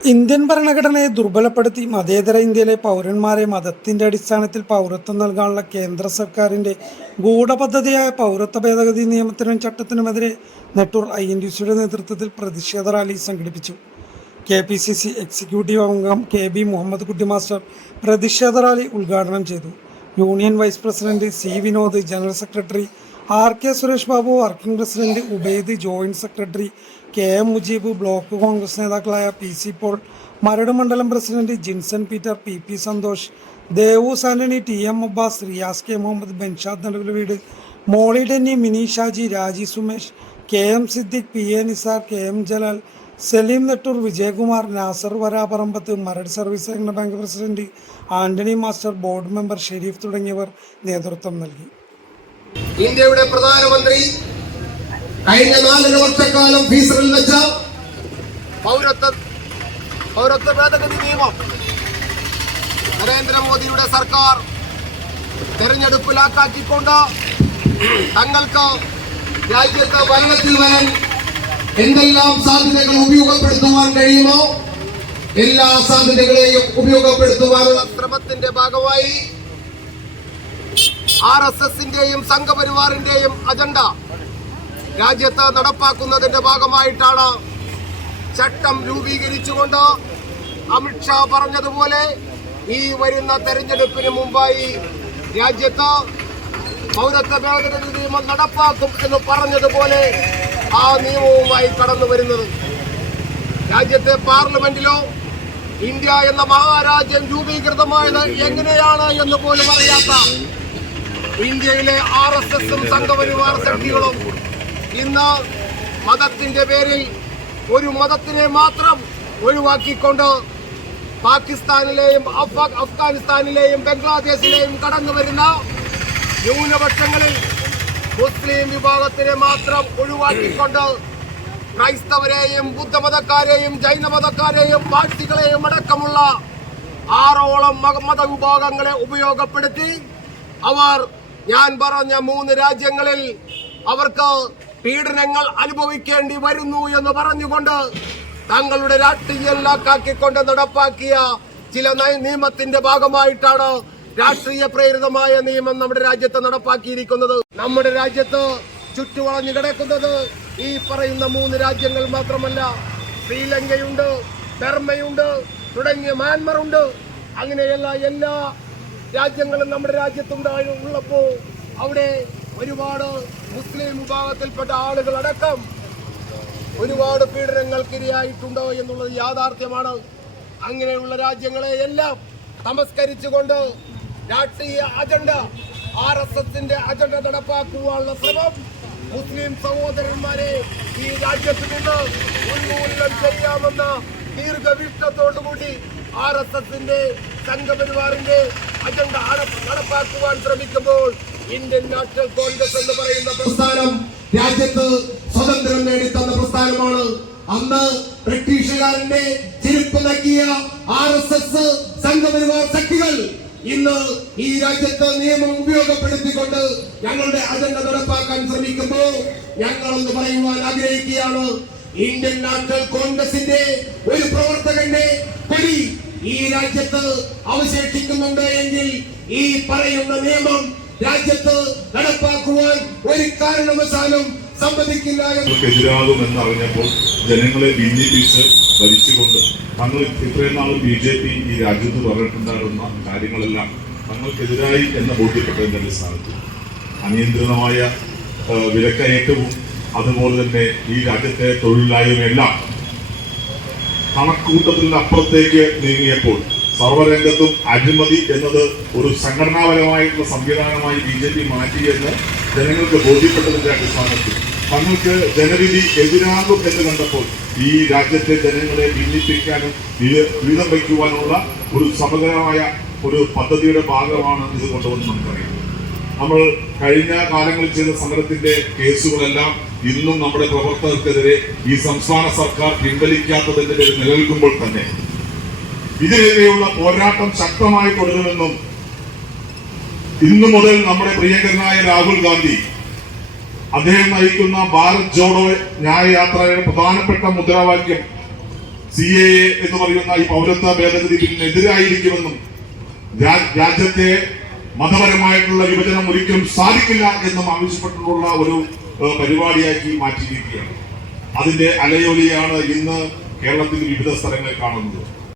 Indian ഭരണഘടനയെ ദുർബലപ്പെടുത്തി മതേതര ഇന്ത്യയിലെ പൗരന്മാരെ മതത്തിന്റെ അടിസ്ഥാനത്തിൽ പൗരത്വം നൽകാനുള്ള കേന്ദ്ര സർക്കാരിന്റെ ഗൂഢപദ്ധതിയായ പൗരത്വ ഭേദഗതി നിയമത്തിനും ചട്ടത്തിനുമെതിരെ നെട്ടൂർ ഐ എൻ ഡി സിയുടെ നേതൃത്വത്തിൽ പ്രതിഷേധ റാലി സംഘടിപ്പിച്ചു. K P C C executive അംഗം K B Muhammad Kutty master പ്രതിഷേധ റാലി ഉദ്ഘാടനം ചെയ്തു. Union vice president C Vinod general secretary R K Suresh Babu working president Ubaid joint secretary K M Mujeeb block Congress നേതാക്കളായ P C Paul Maradu മണ്ഡലം president Jinson Peter P P Santhosh Devoos Antony T M Abbas Riyas K Muhammad Benshad നടുവിൽ വീട് Molly Denny Mini Shaji Raji Sumesh K M Siddique P A Nisar K M Jalal Saleem Nettoor Vijayakumar Nasar Varaparambath Maradu service സഹകരണ bank president Antony master board member Sherif തുടങ്ങിയവർ നേതൃത്വം നൽകി. ഇന്ത്യയുടെ പ്രധാനമന്ത്രി കഴിഞ്ഞ നാലര വർഷക്കാലം ഫീസറിൽ വെച്ച പൗരത്വ പൗരത്വ ഭേദഗതി നിയമം നരേന്ദ്രമോദിയുടെ സർക്കാർ തെരഞ്ഞെടുപ്പിലാക്കാക്കിക്കൊണ്ട് തങ്ങൾക്ക് രാജ്യത്ത് ഭരണത്തിൽ വരാൻ എന്തെല്ലാം സാധ്യതകൾ ഉപയോഗപ്പെടുത്തുവാൻ കഴിയുമോ? എല്ലാ സാധ്യതകളെയും ഉപയോഗപ്പെടുത്തുവാനുള്ള ശ്രമത്തിന്റെ ഭാഗമായി ആർ എസ് എസിന്റെയും സംഘപരിവാറിന്റെയും അജണ്ട. രാജ്യത്ത് നടപ്പാക്കുന്നതിന്റെ ഭാഗമായിട്ടാണ് ചട്ടം രൂപീകരിച്ചുകൊണ്ട് അമിത്ഷാ പറഞ്ഞതുപോലെ ഈ വരുന്ന തെരഞ്ഞെടുപ്പിന് മുമ്പായി രാജ്യത്ത് പൗരത്വ ഭേദഗതി നിയമം നടപ്പാക്കും എന്ന് പറഞ്ഞതുപോലെ ആ നിയമവുമായി കടന്നു വരുന്നത്. രാജ്യത്തെ പാർലമെന്റിലോ ഇന്ത്യ എന്ന മഹാരാജ്യം രൂപീകൃതമായത് എങ്ങനെയാണ് എന്ന് പോലും അറിയാത്ത ഇന്ത്യയിലെ ആർ എസ് എസും സംഘപരിവാർ ശക്തികളും ഇന്ന് മതത്തിന്റെ പേരിൽ ഒരു മതത്തിനെ മാത്രം ഒഴിവാക്കിക്കൊണ്ട് പാകിസ്ഥാനിലെയും അഫ്ഗ- അഫ്ഗാനിസ്ഥാനിലെയും ബംഗ്ലാദേശിലെയും കടന്നു വരുന്ന ന്യൂനപക്ഷങ്ങളിൽ മുസ്ലിം വിഭാഗത്തിനെ മാത്രം ഒഴിവാക്കിക്കൊണ്ട് ക്രൈസ്തവരെയും ബുദ്ധമതക്കാരെയും ജൈനമതക്കാരെയും പാഴ്സികളെയും അടക്കമുള്ള ആറോളം മത- മതവിഭാഗങ്ങളെ ഉപയോഗപ്പെടുത്തി അവർ ഞാൻ പറഞ്ഞ മൂന്ന് രാജ്യങ്ങളിൽ അവർക്ക് പീഡനങ്ങൾ അനുഭവിക്കേണ്ടി വരുന്നു എന്ന് പറഞ്ഞുകൊണ്ട് തങ്ങളുടെ രാഷ്ട്രീയം ലാക്കാക്കിക്കൊണ്ട് നടപ്പാക്കിയ ചില നയ- നിയമത്തിന്റെ ഭാഗമായിട്ടാണ് രാഷ്ട്രീയ പ്രേരിതമായ നിയമം നമ്മുടെ രാജ്യത്ത് നടപ്പാക്കിയിരിക്കുന്നത്. നമ്മുടെ രാജ്യത്ത് ചുറ്റുവളഞ്ഞു കിടക്കുന്നത് ഈ പറയുന്ന മൂന്ന് രാജ്യങ്ങൾ മാത്രമല്ല. ശ്രീലങ്കയുണ്ട് ബർമ്മയുണ്ട് തുടങ്ങിയ മ്യാൻമറുണ്ട്. അങ്ങനെയുള്ള എല്ലാ രാജ്യങ്ങളും നമ്മുടെ രാജ്യത്തുണ്ടായി ഉള്ളപ്പോൾ അവിടെ ഒരുപാട് മുസ്ലിം വിഭാഗത്തിൽപ്പെട്ട ആളുകൾ അടക്കം ഒരുപാട് പീഡനങ്ങൾക്ക് ഇരയായിട്ടുണ്ട് എന്നുള്ളത് യാഥാർത്ഥ്യമാണ്. അങ്ങനെയുള്ള രാജ്യങ്ങളെ എല്ലാം തമസ്കരിച്ചുകൊണ്ട് രാഷ്ട്രീയ അജണ്ട ആർ എസ് എസിന്റെ അജണ്ട നടപ്പാക്കുവാനുള്ള ശ്രമം മുസ്ലിം സഹോദരന്മാരെ ഈ രാജ്യത്ത് നിന്ന് ഉന്മൂലനം ചെയ്യാമെന്ന ദീർഘവീക്ഷണത്തോടുകൂടി ആർ എസ് എസിന്റെ സംഘപരിവാറിന്റെ അജണ്ട നടപ്പാക്കുവാൻ ശ്രമിക്കുമ്പോൾ ഇന്ത്യൻ നാഷണൽ കോൺഗ്രസ് എന്ന് പറയുന്ന പ്രസ്ഥാനം രാജ്യത്ത് സ്വതന്ത്രം നേടിത്തന്ന പ്രസ്ഥാനമാണ്. അന്ന് ബ്രിട്ടീഷുകാരന്റെ ചെരുപ്പ് നൽകിയ ആർ എസ് എസ് സംഘപരിവാർ ശക്തികൾ ഇന്ന് ഈ രാജ്യത്ത് നിയമം ഉപയോഗപ്പെടുത്തിക്കൊണ്ട് ഞങ്ങളുടെ അജണ്ട നടപ്പാക്കാൻ ശ്രമിക്കുമ്പോൾ ഞങ്ങൾ എന്ന് പറയുവാൻ ആഗ്രഹിക്കുകയാണ്. ഇന്ത്യൻ നാഷണൽ കോൺഗ്രസിന്റെ ഒരു പ്രവർത്തകന്റെ കൊടി ഈ രാജ്യത്ത് അവശേഷിക്കുന്നുണ്ട് എങ്കിൽ ഈ പറയുന്ന നിയമം രാജ്യത്ത് നടപ്പാക്കുവാൻ ഒരു കാരണവശാലും സമ്മതിക്കില്ല എന്ന് എതിരാകുമെന്ന് ജനങ്ങളെ ഭിന്നിപ്പിച്ച് ഭരിച്ചുകൊണ്ട് തങ്ങൾ ഇത്രയും നാൾ ബി ജെ പി ഈ രാജ്യത്ത് പറഞ്ഞിട്ടുണ്ടായിരുന്ന കാര്യങ്ങളെല്ലാം തങ്ങൾക്കെതിരായി എന്ന് ബോധ്യപ്പെട്ടതിന്റെ അടിസ്ഥാനത്തിൽ അനിയന്ത്രിതമായ വിലക്കയറ്റവും അതുപോലെ തന്നെ ഈ രാജ്യത്തെ തൊഴിലില്ലായ്മയെല്ലാം കണക്കൂട്ടത്തിന് അപ്പുറത്തേക്ക് നീങ്ങിയപ്പോൾ സർവരംഗത്തും അഴിമതി എന്നത് ഒരു സംഘടനാപരമായിട്ടുള്ള സംവിധാനമായി ബി ജെ പി മാറ്റിയെന്ന് ജനങ്ങൾക്ക് ബോധ്യപ്പെട്ടതിന്റെ അടിസ്ഥാനത്തിൽ. തങ്ങൾക്ക് ജനവിധി എതിരാകും എന്ന് കണ്ടപ്പോൾ ഈ രാജ്യത്തെ ജനങ്ങളെ ഭിന്നിപ്പിക്കാനും വീതം വയ്ക്കുവാനുള്ള ഒരു സമഗ്രമായ ഒരു പദ്ധതിയുടെ ഭാഗമാണ് ഇത് കൊണ്ടുവന്ന് നമുക്കറിയാം. നമ്മൾ കഴിഞ്ഞ കാലങ്ങളിൽ ചെയ്ത സമരത്തിന്റെ കേസുകളെല്ലാം ഇന്നും നമ്മുടെ പ്രവർത്തകർക്കെതിരെ ഈ സംസ്ഥാന സർക്കാർ പിൻവലിക്കാത്തതിന്റെ പേര് നിലനിൽക്കുമ്പോൾ തന്നെ ഇതിനെതിരെയുള്ള പോരാട്ടം ശക്തമായി തുടരുമെന്നും ഇന്നു മുതൽ നമ്മുടെ പ്രിയങ്കരനായ രാഹുൽ ഗാന്ധി അദ്ദേഹം നയിക്കുന്ന ഭാരത് ജോഡോ ന്യായയാത്രയുടെ പ്രധാനപ്പെട്ട മുദ്രാവാക്യം സി എ എന്ന് പറയുന്ന ഈ പൗരത്വ ഭേദഗതി ബില്ലിനെതിരായിരിക്കുമെന്നും രാജ്യത്തെ മതപരമായിട്ടുള്ള വിഭജനം ഒരിക്കലും സാധിക്കില്ല എന്നും ആവശ്യപ്പെട്ടിട്ടുള്ള ഒരു പരിപാടിയാക്കി മാറ്റിയിരിക്കുകയാണ്. അതിന്റെ അലയൊലിയാണ് ഇന്ന് കേരളത്തിൽ വിവിധ സ്ഥലങ്ങളിൽ കാണുന്നത്.